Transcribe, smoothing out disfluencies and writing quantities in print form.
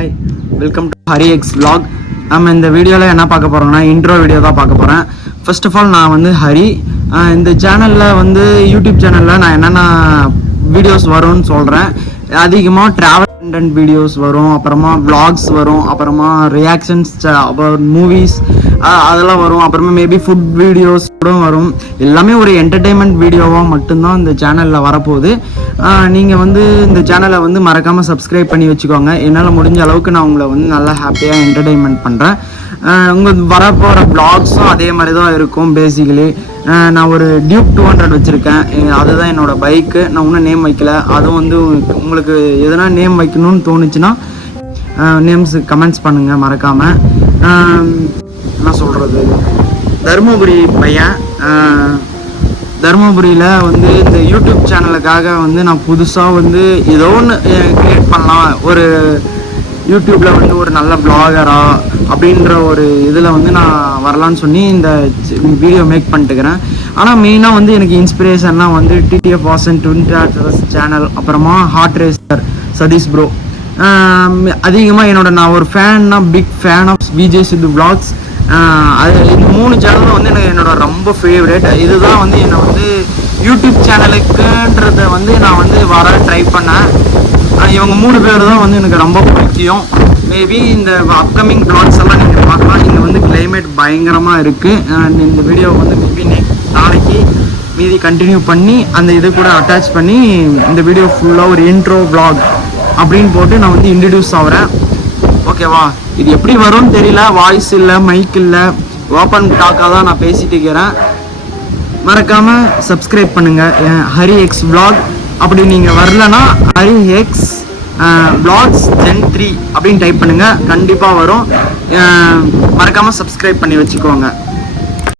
Hi, welcome to Hari X vlog. நம்ம இந்த வீடியோவில் என்ன பார்க்க போகிறோம்னா இன்ட்ரோ வீடியோ தான் பார்க்க போகிறேன். ஃபர்ஸ்ட் ஆஃப் ஆல் நான் வந்து ஹரி. இந்த சேனலில் வந்து யூடியூப் சேனலில் நான் என்னென்ன வீடியோஸ் வரும்னு சொல்கிறேன். அதிகமாக ட்ராவல் கண்டென்ட் வீடியோஸ் வரும், அப்புறமா vlogs வரும், அப்புறமா ரியாக்ஷன்ஸ் அப்புறம் மூவிஸ் அதெல்லாம் வரும், அப்புறமா மேபி ஃபுட் வீடியோஸ் கூட வரும். எல்லாமே ஒரு என்டர்டெயின்மெண்ட் வீடியோவாக மட்டும்தான் இந்த சேனலில் வரப்போகுது. நீங்கள் வந்து இந்த சேனலை வந்து மறக்காமல் சப்ஸ்கிரைப் பண்ணி வச்சுக்கோங்க. என்னால் முடிஞ்ச அளவுக்கு நான் உங்களை வந்து நல்லா ஹாப்பியாக என்டர்டெயின்மெண்ட் பண்ணுறேன். உங்கள் வரப்போகிற vlogsம் அதே மாதிரி தான் இருக்கும். பேசிக்கலி நான் ஒரு டியூக் 200 வச்சுருக்கேன். அதுதான் என்னோடய பைக்கு. நான் இன்னும் நேம் வைக்கல. அதுவும் வந்து உங்களுக்கு எதனா நேம் வைக்கணும்னு தோணுச்சுன்னா நேம்ஸு கமெண்ட்ஸ் பண்ணுங்கள் மறக்காமல். என்ன சொல்கிறது, தருமபுரி பையன். தருமபுரியில் வந்து இந்த யூடியூப் சேனலுக்காக வந்து நான் புதுசாக வந்து ஏதோ ஒன்று க்ரியேட் பண்ணலாம், ஒரு யூடியூப்பில் வந்து ஒரு நல்ல பிளாகரா அப்படின்ற ஒரு இதில் வந்து நான் வரலான்னு சொல்லி இந்த வீடியோ மேக் பண்ணிட்டுக்கிறேன். ஆனால் மெயினாக வந்து எனக்கு இன்ஸ்பிரேஷன்லாம் வந்து டிடிஎஃப் வாசன் 20 சேனல், அப்புறமா ஹார்ட் ரேசர் சதீஷ் ப்ரோ. அதிகமாக நான் ஒரு big fan of Vijay Siddhu vlogs. அது இந்த 3 சேனலும் வந்து எனக்கு என்னோட ரொம்ப ஃபேவரட். இதுதான் வந்து என்னை வந்து யூடியூப் சேனலுக்குன்றதை வந்து நான் வந்து வர ட்ரை பண்ணேன். இவங்க 3 பேர் தான் வந்து எனக்கு ரொம்ப பிடிக்கும். மேபி இந்த அப்கமிங் vlogs எல்லாம் நீங்கள் பார்க்கலாம். இங்கே வந்து கிளைமேட் பயங்கரமாக இருக்குது. இந்த வீடியோ வந்து மேபி நாளைக்கு மீதி கண்டினியூ பண்ணி அந்த இது கூட அட்டாச் பண்ணி இந்த வீடியோ ஃபுல்லாக ஒரு இன்ட்ரோ vlog அப்படின்னு போட்டு நான் வந்து இன்ட்ரடியூஸ் ஆகிறேன். ஓகேவா? இது எப்படி வரும்னு தெரியல. வாய்ஸ் இல்லை, மைக் இல்லை, ஓப்பன் டாக்காக தான் நான் பேசிட்டு இருக்கிறேன். மறக்காமல் சப்ஸ்கிரைப் பண்ணுங்கள் ஹரி எக்ஸ் vlog. அப்படி நீங்கள் வரலன்னா ஹரி எக்ஸ் vlogs Gen 3 அப்படின்னு டைப் பண்ணுங்கள், கண்டிப்பாக வரும். மறக்காமல் சப்ஸ்கிரைப் பண்ணி வச்சுக்கோங்க.